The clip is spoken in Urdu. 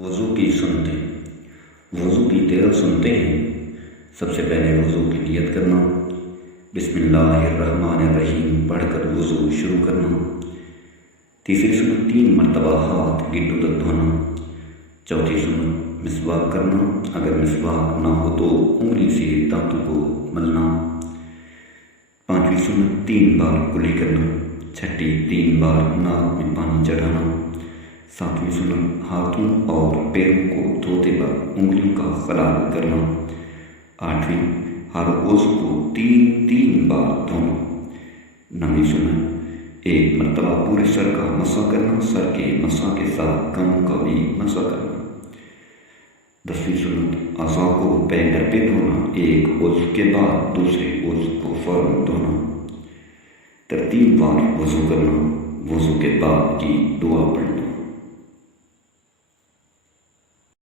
وضو کی سنتیں۔ وضو کی 13 سنتیں ہیں۔ سب سے پہلے وضو کی نیت کرنا، بسم اللہ الرحمن الرحیم پڑھ کر وضو شروع کرنا۔ تیسری سنت 3 مرتبہ ہاتھ گٹو تک دھونا۔ چوتھی سنت مسواک کرنا، اگر مسواک نہ ہو تو انگلی سے دانتوں کو ملنا۔ پانچویں سنت 3 بار کلی کرنا۔ چھٹی 3 بار ناک میں پانی چڑھانا۔ ساتویں سنت ہاتھوں اور پیروں کو دھوتے وقت انگلیوں کا خلال کرنا۔ آٹھویں ہر عضو کو 3 بار دھونا۔ نویں سنت 1 مرتبہ پورے سر کا مسح کرنا، سر کے مسح کے ساتھ کانوں کا بھی مسح کرنا۔ 10ویں سنت اعضاء کو پیر پہ دھونا، ایک عضو کے بعد دوسرے عضو کو فوراً دھونا۔ ترتیب وار وضو کرنا، وضو کے بعد کی دعا پڑھنا۔